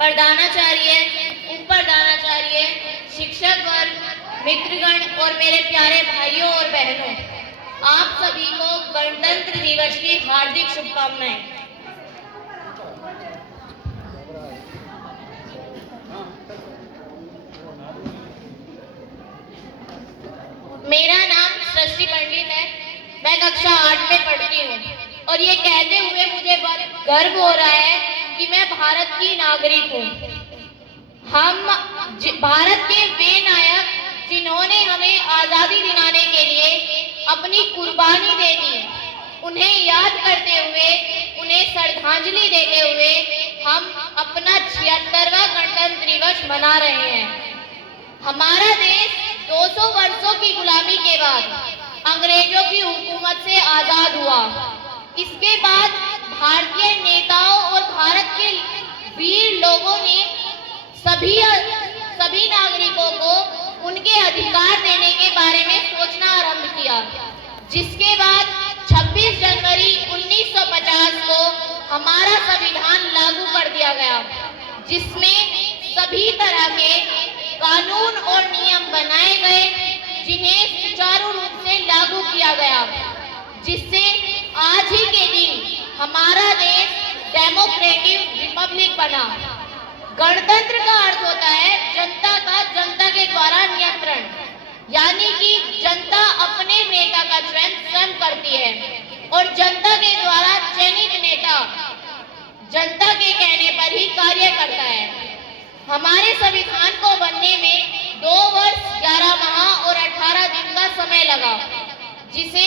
प्रधानाचार्य, उप प्रधानाचार्य, शिक्षक वर्ग, मित्रगण और मेरे प्यारे भाइयों और बहनों, आप सभी को गणतंत्र दिवस की हार्दिक शुभकामनाएं। मेरा नाम सृष्टि पंडित है। मैं कक्षा 8 में पढ़ती हूँ और ये कहते हुए मुझे बहुत गर्व हो रहा है कि मैं भारत की नागरिक हूँ। हम भारत के वे नायक जिन्होंने हमें आजादी दिलाने के लिए अपनी कुर्बानी दे दी, उन्हें याद करते हुए, उन्हें श्रद्धांजलि देते हुए हम अपना 76वां गणतंत्र दिवस मना रहे हैं। हमारा देश 200 वर्षों की गुलामी के बाद अंग्रेजों की हुकूमत से आजाद हुआ। इसके बाद भारतीय नेताओं और भारत के वीर लोगों ने सभी नागरिकों को उनके अधिकार देने के बारे में सोचना आरंभ किया, जिसके बाद 26 जनवरी 1950 को हमारा संविधान लागू कर दिया गया, जिसमें सभी तरह के कानून और नियम बनाए गए, जिन्हें सुचारू रूप से लागू किया गया, जिससे आज ही के दिन हमारा देश डेमोक्रेटिक रिपब्लिक बना। गणतंत्र का अर्थ होता है जनता का जनता के द्वारा नियंत्रण, यानी कि जनता अपने नेता का चयन स्वयं करती है और जनता के द्वारा चयनित नेता जनता के कहने पर ही कार्य करता है। हमारे संविधान को बनने में 2 वर्ष 11 माह और 18 दिन का समय लगा, जिसे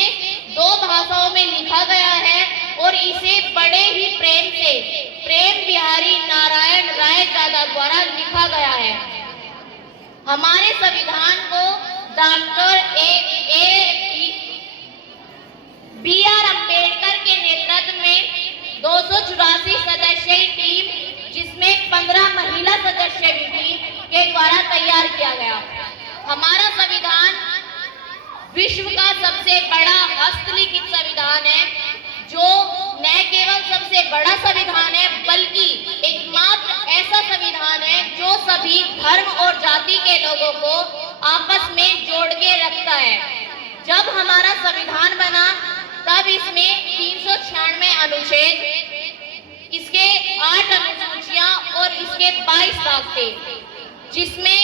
2 भाषाओं में लिखा गया है और इसे बड़े ही प्रेम से प्रेम बिहारी नारायण राय दादा द्वारा लिखा गया है। हमारे संविधान को डॉक्टर बी.आर. अम्बेडकर के नेतृत्व में 284 सदस्यीय टीम, जिसमें 15 महिला सदस्य भी थी, के द्वारा तैयार किया गया। हमारा संविधान विश्व का सबसे बड़ा हस्तलिखित संविधान है, जो न केवल सबसे बड़ा संविधान है, बल्कि एकमात्र ऐसा संविधान है जो सभी धर्म और जाति के लोगों को आपस में जोड़ के रखता है। जब हमारा संविधान बना तब इसमें 396 अनुच्छेद, इसके 8 अनुसूचियां और इसके 22 भाग थे, जिसमें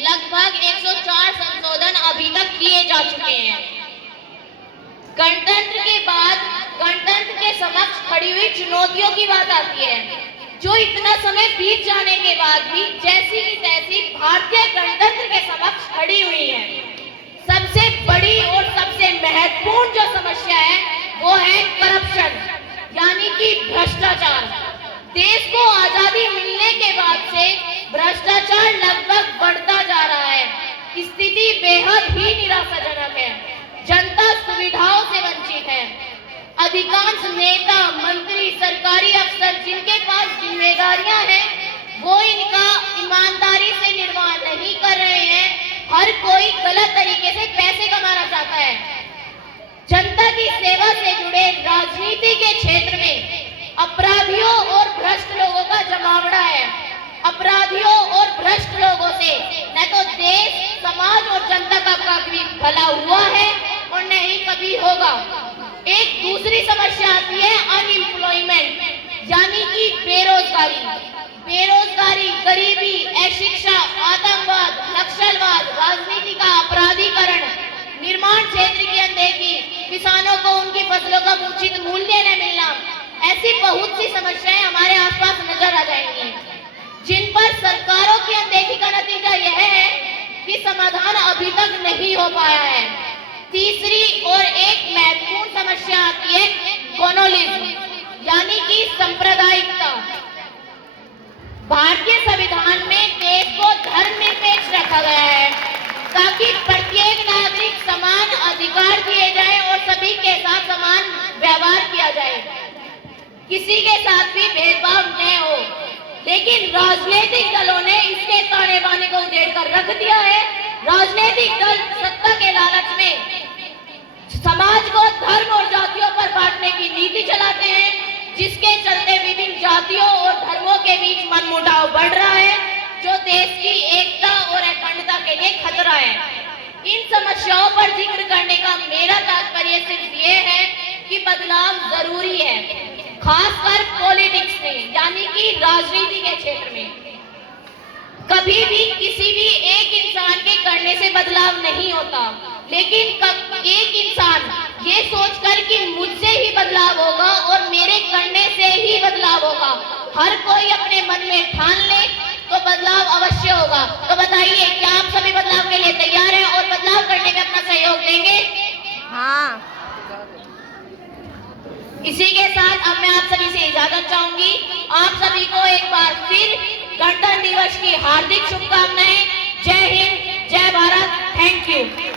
लगभग 104 संशोधन अभी तक किए जा चुके हैं। गणतंत्र के बाद गणतंत्र के समक्ष खड़ी हुई चुनौतियों की बात आती है, जो इतना समय बीत जाने के बाद भी जैसी की तैसी भारतीय गणतंत्र के समक्ष खड़ी हुई है। सबसे बड़ी और सबसे महत्वपूर्ण जो समस्या है वो है करप्शन, यानी कि भ्रष्टाचार। देश को आजादी मिलने के बाद से भ्रष्टाचार लगभग बढ़ता जा रहा है। स्थिति बेहद ही निराशाजनक है। जनता सुविधाओं से वंचित है। अधिकांश नेता, मंत्री, सरकारी अफसर जिनके पास जिम्मेदारियां हैं, वो इनका ईमानदारी से निर्वाह नहीं कर रहे हैं। हर कोई गलत तरीके से पैसे कमाना चाहता है। जनता की सेवा से जुड़े राजनीति के क्षेत्र में अपराधियों और भ्रष्ट लोगों का जमावड़ा है। अपराधियों और भ्रष्ट लोगों से न तो देश, समाज और जनता का कभी भला हुआ है और न ही कभी होगा। एक दूसरी समस्या आती है अनएम्प्लॉयमेंट, यानी कि बेरोजगारी। बेरोजगारी, गरीबी, अशिक्षा, आतंकवाद, नक्सलवाद, राजनीति का अपराधीकरण, निर्माण क्षेत्र की अनदेखी, किसानों को उनकी फसलों का उचित मूल्य न मिलना, ऐसी बहुत सी समस्याएं हमारे आसपास नजर आ जाएंगी, जिन पर सरकारों की अनदेखी का नतीजा यह है कि समाधान अभी तक नहीं हो पाया है। तीसरी और एक महत्वपूर्ण समस्या आती है कॉलोनियलिज्म, यानी कि सांप्रदायिकता। भारतीय संविधान में देश को धर्मनिरपेक्ष रखा गया है, ताकि प्रत्येक नागरिक समान अधिकार दिए जाए और सभी के साथ समान व्यवहार किया जाए, किसी के साथ भी भेदभाव न हो। लेकिन राजनीतिक दलों ने इसके ताने बाने को उधेड़ कर रख दिया है। राजनीतिक दल सत्ता के लालच में समाज को धर्म और जातियों पर बांटने की नीति चलाते हैं, जिसके चलते विभिन्न जातियों और धर्मों के बीच मनमुटाव मनमुटाव बढ़ रहा है, जो देश की एकता और अखंडता के लिए खतरा है। इन समस्याओं पर जिक्र करने का मेरा तात्पर्य सिर्फ ये है कि बदलाव जरूरी है, खासकर पॉलिटिक्स में, यानी कि राजनीति के क्षेत्र में। कभी भी किसी भी एक इंसान के करने से बदलाव नहीं होता, लेकिन एक इंसान ये सोचकर कि मुझसे ही बदलाव होगा और मेरे करने से ही बदलाव होगा, हर कोई अपने मन में ठान ले तो बदलाव अवश्य होगा। तो बताइए, क्या आप सभी बदलाव के लिए तैयार हैं और बदलाव करने में अपना सहयोग देंगे? हाँ। इसी के साथ अब मैं आप सभी से इजाजत चाहूंगी। आप सभी को एक बार फिर गणतंत्र दिवस की हार्दिक शुभकामनाएं। जय हिंद, जय भारत, थैंक यू।